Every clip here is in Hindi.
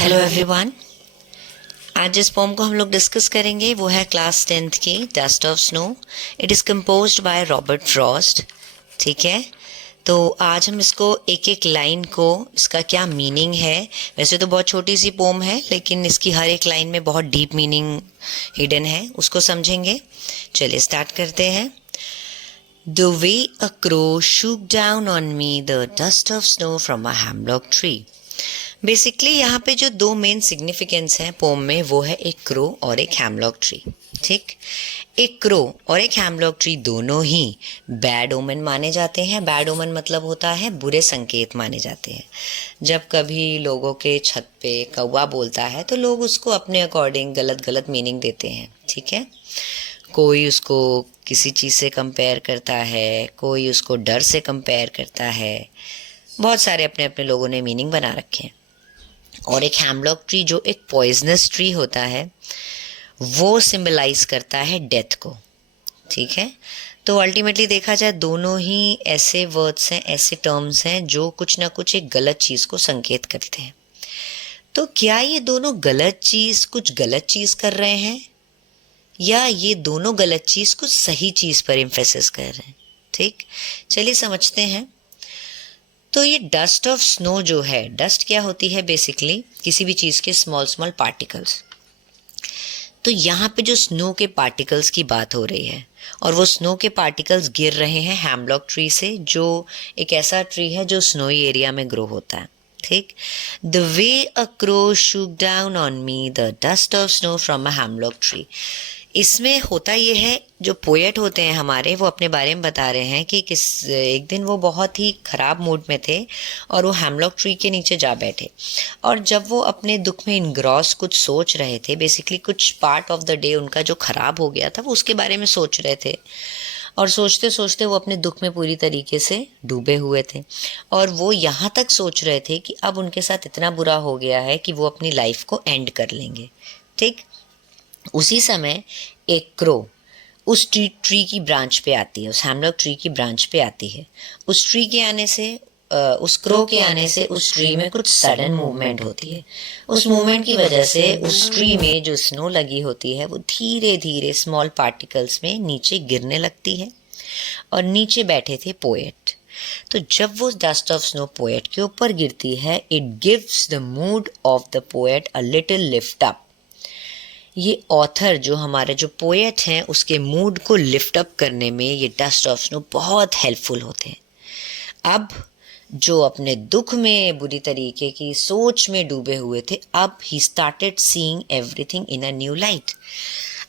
Hello everyone. आज जिस पोम को हम लोग डिस्कस करेंगे वो है क्लास 10th की dust of snow. It is composed by Robert Frost. ठीक है, तो आज हम इसको एक एक लाइन को इसका क्या मीनिंग है, वैसे तो बहुत छोटी सी पोम है लेकिन इसकी हर एक लाइन में बहुत डीप मीनिंग हिडन है, उसको समझेंगे। चलिए स्टार्ट करते हैं। The way a crow shook down on me the dust of snow from a hemlock tree। Basically यहाँ पे जो दो मेन सिग्निफिकेंस हैं पोम में वो है एक क्रो और एक हैमलॉक ट्री। ठीक, एक क्रो और एक हैमलॉक ट्री दोनों ही बैड ओमन माने जाते हैं। बैड ओमन मतलब होता है बुरे संकेत माने जाते हैं। जब कभी लोगों के छत पे कौवा बोलता है तो लोग उसको अपने अकॉर्डिंग गलत गलत मीनिंग देते हैं। ठीक है, कोई उसको किसी चीज़ से कंपेयर करता है, कोई उसको डर से कंपेयर करता है, बहुत सारे अपने अपने लोगों ने मीनिंग बना रखे हैं। और एक हैमलॉक ट्री जो एक पॉइजनस ट्री होता है वो सिंबलाइज करता है डेथ को। ठीक है, तो अल्टीमेटली देखा जाए दोनों ही ऐसे वर्ड्स हैं, ऐसे टर्म्स हैं जो कुछ ना कुछ एक गलत चीज़ को संकेत करते हैं। तो क्या ये दोनों गलत चीज़ कुछ गलत चीज़ कर रहे हैं या ये दोनों गलत चीज़ कुछ सही चीज़ पर एम्फेसिस कर रहे हैं? ठीक, चलिए समझते हैं। तो ये डस्ट ऑफ स्नो जो है, डस्ट क्या होती है? बेसिकली किसी भी चीज़ के स्मॉल स्मॉल पार्टिकल्स। तो यहाँ पे जो स्नो के पार्टिकल्स की बात हो रही है और वो स्नो के पार्टिकल्स गिर रहे हैं हैमलॉक ट्री से, जो एक ऐसा ट्री है जो स्नोई एरिया में ग्रो होता है। ठीक, the way a crow shook down on me the dust of snow from a hemlock tree. इसमें होता ये है, जो पोएट होते हैं हमारे वो अपने बारे में बता रहे हैं कि एक दिन वो बहुत ही ख़राब मूड में थे और वो हैमलॉक ट्री के नीचे जा बैठे और जब वो अपने दुख में इनग्रॉस कुछ सोच रहे थे, बेसिकली कुछ पार्ट ऑफ द डे उनका जो ख़राब हो गया था वो उसके बारे में सोच रहे थे और सोचते सोचते वो अपने दुख में पूरी तरीके से डूबे हुए थे और वो यहाँ तक सोच रहे थे कि अब उनके साथ इतना बुरा हो गया है कि वो अपनी लाइफ को एंड कर लेंगे। ठीक, उसी समय एक क्रो उस ट्री की ब्रांच पे आती है, उस हैमलॉक ट्री की ब्रांच पे आती है। उस ट्री के आने से उस क्रो के आने से उस ट्री में कुछ सडन मूवमेंट होती है। उस मूवमेंट की वजह से उस ट्री में जो स्नो लगी होती है वो धीरे धीरे स्मॉल पार्टिकल्स में नीचे गिरने लगती है और नीचे बैठे थे पोएट। तो जब वो डस्ट ऑफ स्नो पोएट के ऊपर गिरती है, it gives the mood off the poet a little lift up. ये ऑथर जो हमारे जो पोएट हैं उसके मूड को लिफ्ट अप करने में ये डस्ट ऑफ स्नो बहुत हेल्पफुल होते हैं। अब जो अपने दुख में बुरी तरीके की सोच में डूबे हुए थे, अब he started seeing everything in a new light.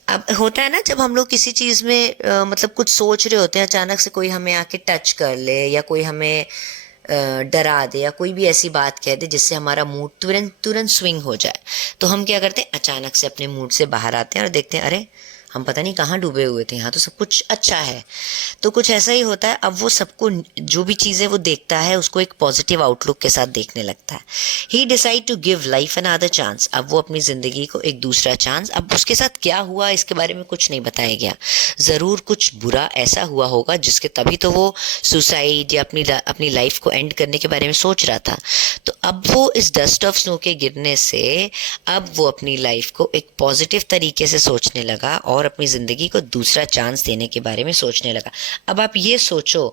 अब होता है ना, जब हम लोग किसी चीज़ में मतलब कुछ सोच रहे होते हैं, अचानक से कोई हमें आके टच कर ले या कोई हमें डरा दे या कोई भी ऐसी बात कह दे जिससे हमारा मूड तुरंत तुरंत स्विंग हो जाए, तो हम क्या करते हैं, अचानक से अपने मूड से बाहर आते हैं और देखते हैं अरे हम पता नहीं कहाँ डूबे हुए थे, यहाँ तो सब कुछ अच्छा है। तो कुछ ऐसा ही होता है। अब वो सबको जो भी चीज़ें वो देखता है उसको एक पॉजिटिव आउटलुक के साथ देखने लगता है। He decide to give life another chance. अब वो अपनी ज़िंदगी को एक दूसरा चांस, अब उसके साथ क्या हुआ इसके बारे में कुछ नहीं बताया गया, ज़रूर कुछ बुरा ऐसा हुआ होगा जिसके तभी तो वो सुसाइड या अपनी लाइफ को एंड करने के बारे में सोच रहा था। तो अब वो इस डस्ट ऑफ स्नो के गिरने से अब वो अपनी लाइफ को एक पॉजिटिव तरीके से सोचने लगा और अपनी ज़िंदगी को दूसरा चांस देने के बारे में सोचने लगा। अब आप ये सोचो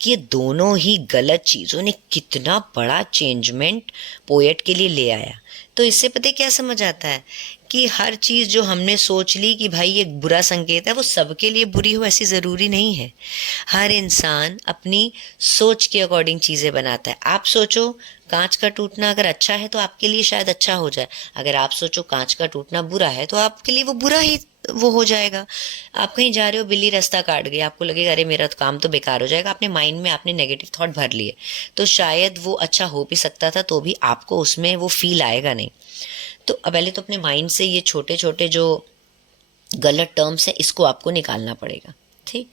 कि ये दोनों ही गलत चीज़ों ने कितना बड़ा चेंजमेंट पोएट के लिए ले आया। तो इससे पता क्या समझ आता है कि हर चीज़ जो हमने सोच ली कि भाई ये बुरा संकेत है, वो सबके लिए बुरी हो ऐसी ज़रूरी नहीं है। हर इंसान अपनी सोच के अकॉर्डिंग चीज़ें बनाता है। आप सोचो कांच का टूटना अगर अच्छा है तो आपके लिए शायद अच्छा हो जाए, अगर आप सोचो कांच का टूटना बुरा है तो आपके लिए वो बुरा ही वो हो जाएगा। आप कहीं जा रहे हो, बिल्ली रास्ता काट गई, आपको लगेगा अरे मेरा तो काम तो बेकार हो जाएगा, अपने माइंड में आपने नेगेटिव थॉट भर लिए, तो शायद वो अच्छा हो भी सकता था तो भी आपको उसमें वो फील आएगा नहीं। तो अब पहले तो अपने माइंड से ये छोटे छोटे जो गलत टर्म्स हैं इसको आपको निकालना पड़ेगा। ठीक,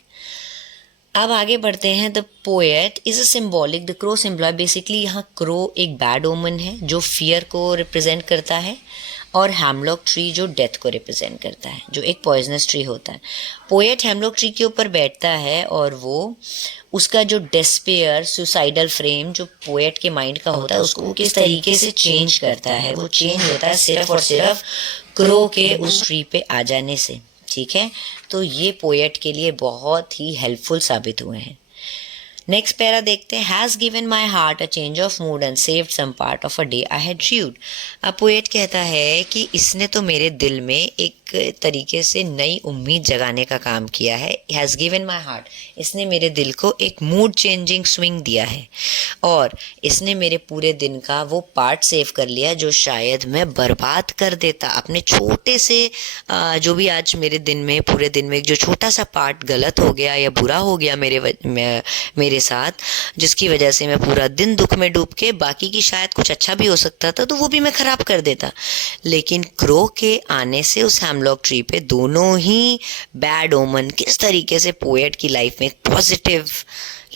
अब आगे बढ़ते हैं। The poet is a symbolic, the crow symbol, basically यहाँ क्रो एक बैड ओमन है जो फियर को रिप्रेजेंट करता है और हैमलॉक ट्री जो डेथ को रिप्रेजेंट करता है, जो एक पॉइजनस ट्री होता है। पोएट हैमलॉक ट्री के ऊपर बैठता है और वो उसका जो डेस्पेयर सुसाइडल फ्रेम जो पोएट के माइंड का होता है उसको वो किस तरीके से चेंज करता है। वो चेंज होता है सिर्फ और सिर्फ क्रो के उस ट्री पे आ जाने से। ठीक है, तो ये पोएट के लिए बहुत ही हेल्पफुल साबित हुए हैं। नेक्स्ट पैरा देखते हैं। Has given my heart a change of mood and saved some part of a day I had dreamed. अब पोएट कहता है कि इसने तो मेरे दिल में एक तरीके से नई उम्मीद जगाने का काम किया है। हैज़ गिवन माई हार्ट, इसने मेरे दिल को एक मूड चेंजिंग स्विंग दिया है और इसने मेरे पूरे दिन का वो पार्ट सेव कर लिया जो शायद मैं बर्बाद कर देता अपने छोटे से जो भी आज मेरे दिन में पूरे दिन में जो छोटा सा पार्ट गलत हो गया या बुरा हो गया मेरे साथ, जिसकी वजह से मैं पूरा दिन दुख में डूब के बाकी की शायद कुछ अच्छा भी हो सकता था तो वो भी मैं ख़राब कर देता। लेकिन क्रो के आने से उस हैमलॉक ट्री पे दोनों ही बैड ओमन किस तरीके से पोएट की लाइफ में एक पॉजिटिव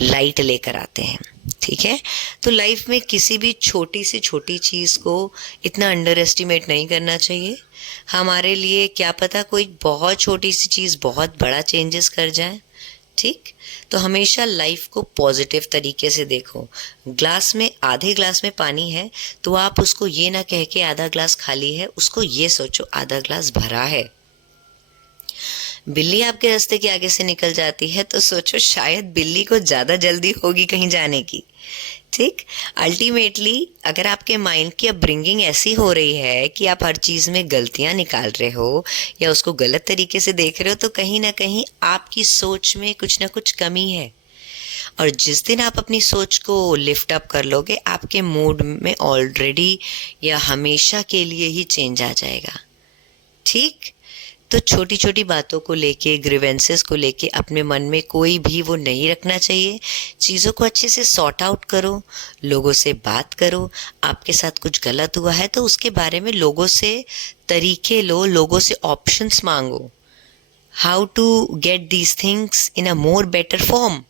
लाइट लेकर आते हैं। ठीक है, तो लाइफ में किसी भी छोटी से छोटी चीज़ को इतना अंडर एस्टिमेट नहीं करना चाहिए। हमारे लिए क्या पता कोई बहुत छोटी सी चीज़ बहुत बड़ा चेंजेस कर जाए। ठीक, तो हमेशा लाइफ को पॉजिटिव तरीके से देखो। ग्लास में आधे ग्लास में पानी है तो आप उसको ये ना कह के आधा ग्लास खाली है, उसको ये सोचो आधा ग्लास भरा है। बिल्ली आपके रास्ते के आगे से निकल जाती है तो सोचो शायद बिल्ली को ज़्यादा जल्दी होगी कहीं जाने की। ठीक, अल्टीमेटली अगर आपके माइंड की अपब्रिंगिंग ऐसी हो रही है कि आप हर चीज़ में गलतियां निकाल रहे हो या उसको गलत तरीके से देख रहे हो तो कहीं ना कहीं आपकी सोच में कुछ ना कुछ कमी है। और जिस दिन आप अपनी सोच को लिफ्ट अप कर लोगे आपके मूड में ऑलरेडी या हमेशा के लिए ही चेंज आ जाएगा। ठीक, तो छोटी छोटी बातों को लेके ग्रीवेंसेस को लेके अपने मन में कोई भी वो नहीं रखना चाहिए। चीज़ों को अच्छे से सॉर्ट आउट करो, लोगों से बात करो। आपके साथ कुछ गलत हुआ है तो उसके बारे में लोगों से तरीके लो, लोगों से ऑप्शंस मांगो, how to get these things in a more better form.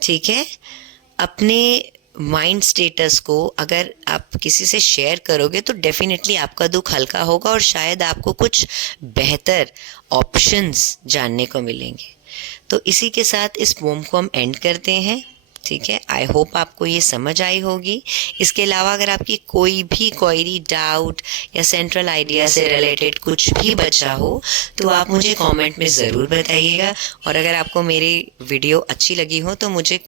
ठीक है, अपने माइंड स्टेटस को अगर आप किसी से शेयर करोगे तो डेफिनेटली आपका दुख हल्का होगा और शायद आपको कुछ बेहतर ऑप्शंस जानने को मिलेंगे। तो इसी के साथ इस पोम को हम एंड करते हैं। ठीक है, आई होप आपको ये समझ आई होगी। इसके अलावा अगर आपकी कोई भी क्वेरी, डाउट या सेंट्रल आइडिया से रिलेटेड कुछ भी बचा हो तो आप मुझे कमेंट में ज़रूर बताइएगा। और अगर आपको मेरी वीडियो अच्छी लगी हो तो मुझे